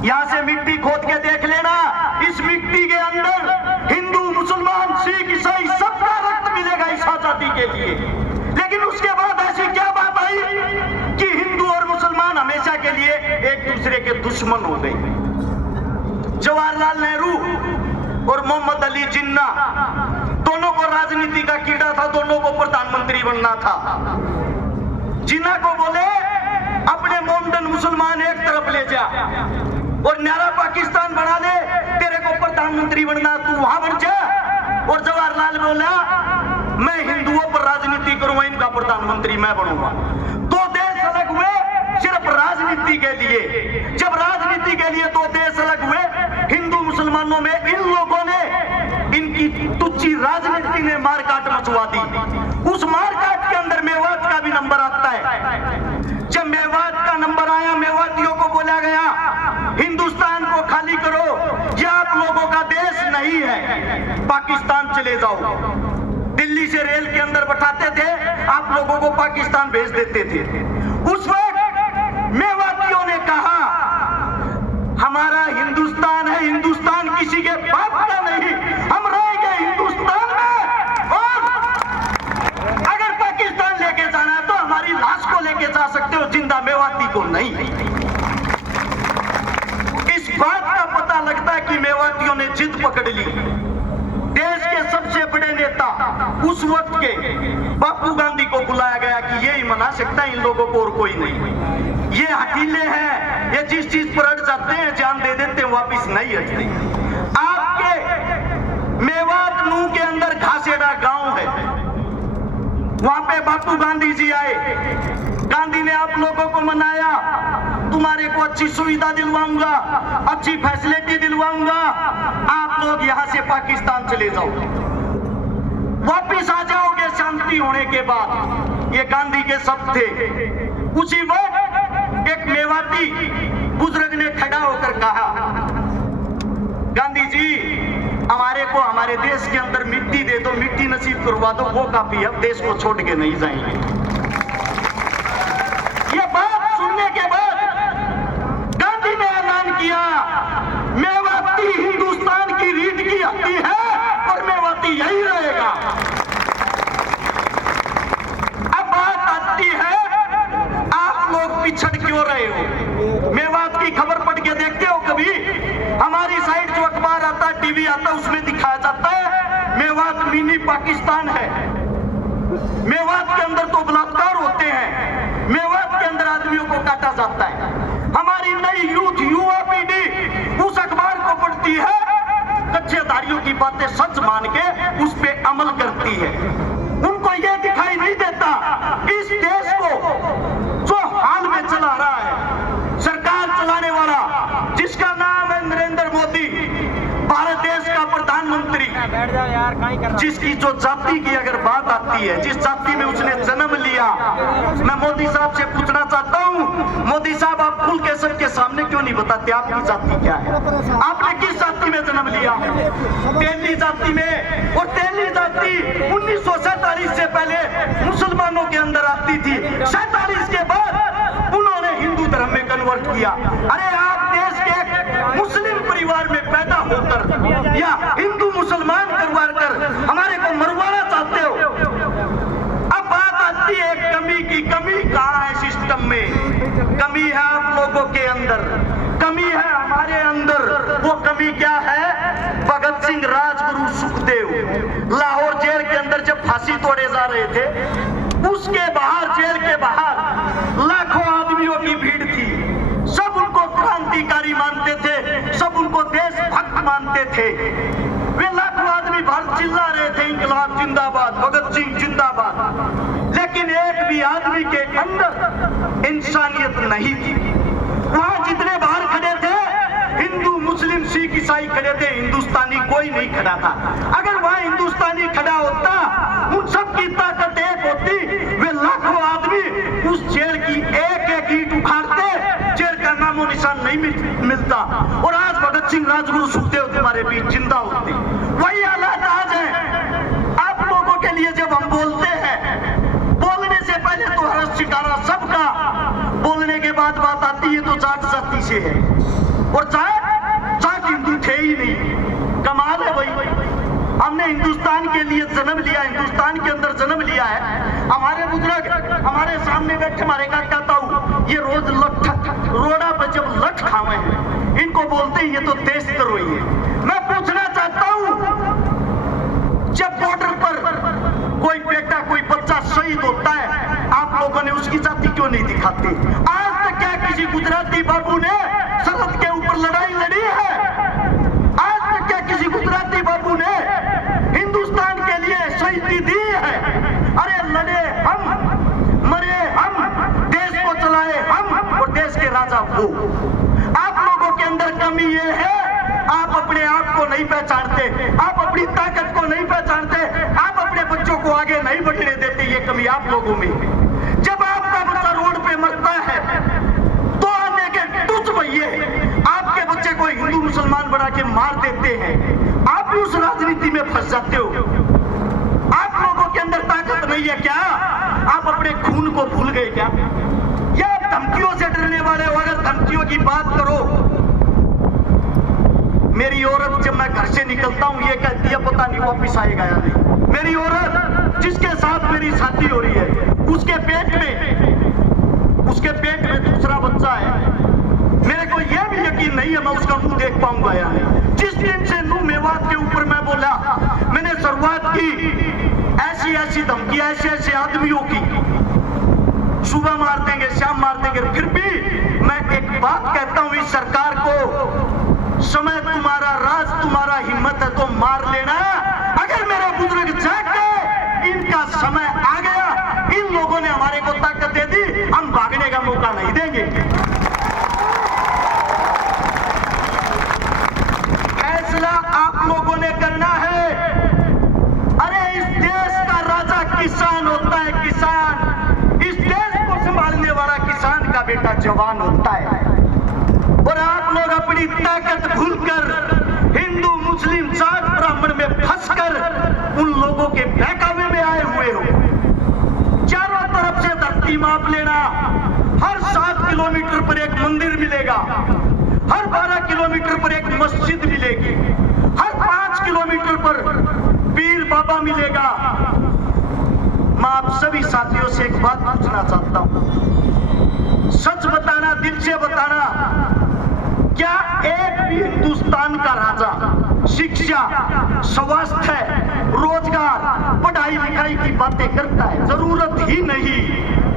यहां से मिट्टी खोद के देख लेना, इस मिट्टी के अंदर हिंदू, मुसलमान, सिख, ईसाई सबका रक्त मिलेगा इस आजादी के लिए। लेकिन उसके बाद ऐसी क्या बात आई कि हिंदू और मुसलमान हमेशा के लिए एक दूसरे के दुश्मन हो गए। जवाहरलाल नेहरू और मोहम्मद अली जिन्ना दोनों को राजनीति का कीड़ा था, दोनों को प्रधानमंत्री बनना था। जिन्ना को बोले अपने मोमडन मुसलमान एक तरफ ले जा और न्यारा पाकिस्तान बना दे, तेरे को प्रधानमंत्री बनना, तू वहां बन जा। और जवाहरलाल बोला मैं हिंदुओं पर राजनीति करूंगा, इनका प्रधानमंत्री मैं बनूंगा। दो देश अलग हुए सिर्फ राजनीति के लिए। जब राजनीति के लिए दो देश अलग हुए, हिंदू मुसलमानों में इन लोगों ने, इनकी तुच्छी राजनीति ने मारकाट मचवा दी। उस मारकाट के अंदर मेवात का भी नंबर आता है। जब मेवात का नंबर आया, मेवातियों को बोला गया हिंदुस्तान को खाली करो, यह आप लोगों का देश नहीं है, पाकिस्तान चले जाओ। दिल्ली से रेल के अंदर बैठाते थे, आप लोगों को पाकिस्तान भेज देते थे। उस वक्त मेवातियों ने कहा हमारा हिंदुस्तान है, हिंदुस्तान किसी के बाप का नहीं, हम रहेंगे हिंदुस्तान में। और अगर पाकिस्तान लेके जाना है तो हमारी लाश को लेके जा सकते हो, जिंदा मेवाती को नहीं। इस बात का पता लगता है कि मेवातियों ने जिद पकड़ ली। देश के सबसे बड़े नेता उस वक्त के बापू गांधी को बुलाया गया कि ये ही मना सकता है इन लोगों को और कोई नहीं। ये हटीले हैं, ये जिस चीज पर अड़ जाते हैं जान दे देते हैं, वापिस नहीं हटते। आपके मेवात नू के अंदर घासेड़ा गांव है, वहां पे बापू गांधी जी आए। गांधी ने आप लोगों को मनाया, तुम्हारे को अच्छी सुविधा दिलवाऊंगा, अच्छी फैसिलिटी दिलवाऊंगा, आप लोग यहां से पाकिस्तान चले जाओ, वापिस आ जाओगे शांति होने के बाद। ये गांधी के शब्द थे। उसी वक्त एक मेवाती बुजुर्ग ने खड़ा होकर कहा गांधी जी हमारे को हमारे देश के अंदर मिट्टी दे दो, मिट्टी नसीब करवा दो, वो काफी है, देश को छोड़ के नहीं जाएंगे। ये बात सुनने के बाद गांधी ने ऐलान किया मेवाती हिंदुस्तान की रीढ़ की हड्डी है और मेवाती यही रहेगा। अब बात आती है आप लोग पिछड़ क्यों रहे हो? मेवात की खबर पढ़ के देखते हो कभी? हमारी साइड जो अखबार आता है, टीवी आता है, उसमें दिखाया जाता है मेवात मिनी पाकिस्तान है। मेवात के अंदर तो बलात्कार होते हैं, मेवात के अंदर आदमियों को काटा जाता है। हमारी नई यूथ, युवा पीढ़ी उस अखबार को पढ़ती है, कच्चेदारियों की बातें सच मान के उस पे अमल करती है। उनको यह दिखाई नहीं देता इस देश को जो हाल में चला रहा है, सरकार चलाने वाला जिसका नाम है नरेंद्र मोदी, भारत देश का प्रधानमंत्री, जिसकी जो जाति की अगर बात आती है, जिस जाति में उसने जन्म लिया, मैं मोदी साहब से पूछना चाहता हूं, मोदी साहब आप खुल के सबके सामने क्यों नहीं बताते आपकी जाति क्या है? आपने किस जाति में जन्म लिया? तेली जाति में। और तेली जाति 1947 से पहले मुसलमानों के अंदर आती थी, 47 के बाद उन्होंने हिंदू धर्म में कन्वर्ट किया। अरे आप देश के मुस्लिम परिवार में पैदा होकर या हिंदू मुसलमान करवा कर हमारे को मरवाना चाहते हो। अब बात आती है कमी की। कमी कहाँ है सिस्टम में? कमी है आप लोगों के अंदर, कमी है हमारे अंदर। वो कमी क्या है? भगत सिंह, राजगुरु, सुखदेव लाहौर जेल के अंदर जब फांसी तोड़े जा रहे थे, उसके बाहर, जेल के बाहर लाखों आदमियों की भीड़ थी। सब उनको क्रांतिकारी मानते थे, सब उनको देशभक्त मानते थे। वे लाखों आदमी बाहर चिल्ला रहे थे इंकलाब जिंदाबाद, भगत सिंह जिंदाबाद। लेकिन एक भी आदमी के अंदर इंसानियत नहीं थी। वहां जितने बाहर खड़े थे, हिंदू, मुस्लिम, सिख, ईसाई खड़े थे, हिंदुस्तानी कोई नहीं खड़ा था। अगर वहां हिंदुस्तानी खड़ा होता, उन सब की ताकत एक होती, वे लाखों आदमी उस जेल की एक एक ईंट उखाड़ते, जेल का नामो निशान नहीं मिलता, और आज भगत सिंह, राजगुरु, सुखदेव तुम्हारे बीच जिंदा होते। वही हालात आज है आप लोगों के लिए। जब हम बोलते हैं, बोलने से पहले तो हर्ष चिकारा सबका, बोलने के बाद बात आती है तो जाट जाति से है, और जाट हिंदू थे ही नहीं। कमाल है भाई, हमने हिंदुस्तान के लिए जन्म लिया, हिंदुस्तान के अंदर जन्म लिया है। हमारे बुजुर्ग हमारे सामने बैठे, हमारे का कहता हूँ, ये रोज रोड़ा पर जब लठ खावे हैं, इनको बोलते हैं ये तो देशद्रोही है। मैं पूछना चाहता हूँ, जब बॉर्डर पर कोई बेटा कोई बच्चा शहीद होता है, आप लोगों ने उसकी जाति क्यों नहीं दिखाते? आज तक क्या किसी गुजराती बाबू ने सरहद के ऊपर लड़ाई लड़ी है? आज तक क्या किसी गुजराती बाबू ने हिंदुस्तान के लिए शहीदी दी है? अरे लड़े हम, मरे हम, देश को चलाए हम, और देश के राजा वो। आप लोगों के अंदर कमी ये है, आप अपने आप को नहीं पहचानते, आप अपनी ताकत को नहीं पहचानते, आप अपने बच्चों को आगे नहीं बढ़ने देते। ये कमी आप लोगों में। जब आपका बच्चा रोड पे मरता है तो आने के टूच भैये आपके बच्चे को हिंदू मुसलमान बना के मार देते हैं। आप भी उस राजनीति में फंस जाते हो। आप लोगों के अंदर ताकत नहीं है क्या? आप अपने खून को भूल गए क्या? या आप धमकियों से डरने वाले हो? अगर धमकियों की बात करो, मेरी औरत जब मैं घर से निकलता हूं ये कहती है पता नहीं वापिस आएगा या नहीं। मेरी औरत जिसके साथ मेरी शादी हो रही है, उसके पेट में दूसरा बच्चा है। मेरे को यह भी यकीन नहीं है मैं उसका मुंह देख पाऊंगा या नहीं। जिस दिन से नू मेवात के ऊपर मैं बोला, मैंने शुरुआत की ऐसी धमकी ऐसे आदमियों की, सुबह मार देंगे शाम मार देंगे, फिर भी मैं एक बात कहता हूं इस सरकार को, समय तुम्हारा राज तुम्हारा हिम्मत है तो मार लेना। अगर मेरे बुजुर्ग जाग गए, इनका समय आ गया, इन लोगों ने हमारे को ताकत दे दी, हम भागने का मौका नहीं देंगे। फैसला आप लोगों ने करना है। अरे इस देश का राजा किसान होता है, किसान। इस देश को संभालने वाला किसान का बेटा जवान होता है। और आप लोग अपनी ताकत भूलकर हिंदू मुस्लिम जाट ब्राह्मण में फंसकर उन लोगों के बहकावे में आए हुए हो। चारों तरफ से धरती माप लेना, हर 7 किलोमीटर पर एक मंदिर मिलेगा, हर 12 किलोमीटर पर एक मस्जिद मिलेगी, हर 5 किलोमीटर पर पीर बाबा मिलेगा। मैं आप सभी साथियों से एक बात पूछना चाहता हूं, सच बताना, दिल से बताना, क्या एक भी हिंदुस्तान का राजा शिक्षा, स्वास्थ्य, रोजगार, पढ़ाई लिखाई की बातें करता है? जरूरत ही नहीं,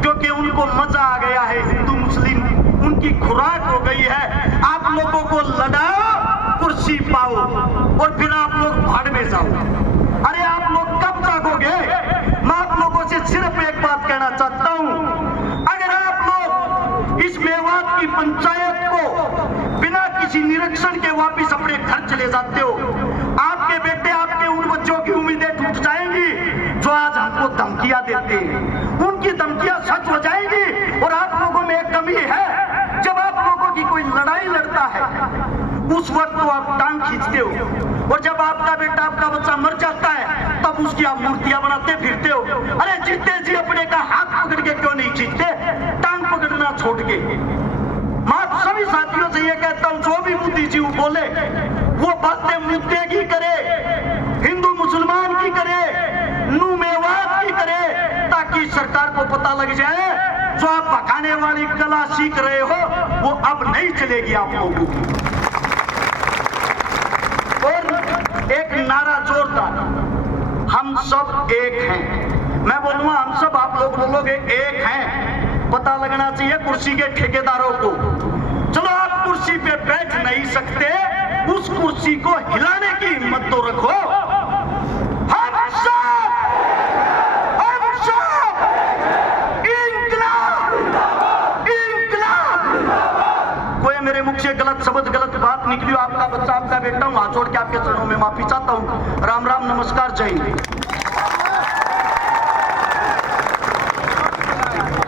क्योंकि उनको मजा आ गया है। हिंदू मुस्लिम उनकी खुराक हो गई है। आप लोगों को लड़ाओ, कुर्सी पाओ, और फिर आप लोग भाड़ में जाओ। अरे आप लोग कब जागोगे? मैं आप लोगों से सिर्फ एक बात कहना चाहता हूं, अगर आप लोग इस मेवात की पंचायत को बिना किसी निरीक्षण के वापिस अपने घर चले जाते हो, आपके बेटे आपके उन बच्चों की उम्मीदें टूट जाएंगी जो आज हमको धमकियां देते हैं। उनकी धमकियां सच हो जाएंगी। और आप लोगों में एक कमी है, जब आप लोगों की कोई लड़ाई लड़ता है उस वक्त तो आप टांग खींचते हो, और जब आपका बेटा आपका बच्चा मर जाता है तब उसकी आप मूर्तियां बनाते फिरते हो। अरे जीते जी अपने का हाथ पकड़ के क्यों नहीं खींचते, टांग पकड़ना छोड़ के? मैं सभी साथियों से ये कहता हूं, जो भी बुद्धिजीवी बोले वो बातें मुद्दे की करे, हिंदू मुसलमान की करे, नू मेवात की करे, ताकि सरकार को पता लग जाए जो आप भगाने वाली कला सीख रहे हो वो अब नहीं चलेगी आप लोगों की। और एक नारा जोरदार, हम सब एक हैं। मैं बोलूंगा हम सब, आप लोग बोलोगे एक हैं। पता लगना चाहिए कुर्सी के ठेकेदारों को। चलो आप कुर्सी पे बैठ नहीं सकते, उस कुर्सी को हिलाने की हिम्मत तो रखो। हम सब इंकलाब, इंकलाब। कोई मेरे मुख से गलत शब्द गलत बात निकली, आपका बच्चा आपका बेटा हूं, हाथ जोड़ के आपके चरणों में माफी चाहता हूं। राम राम, नमस्कार, जय हिंद।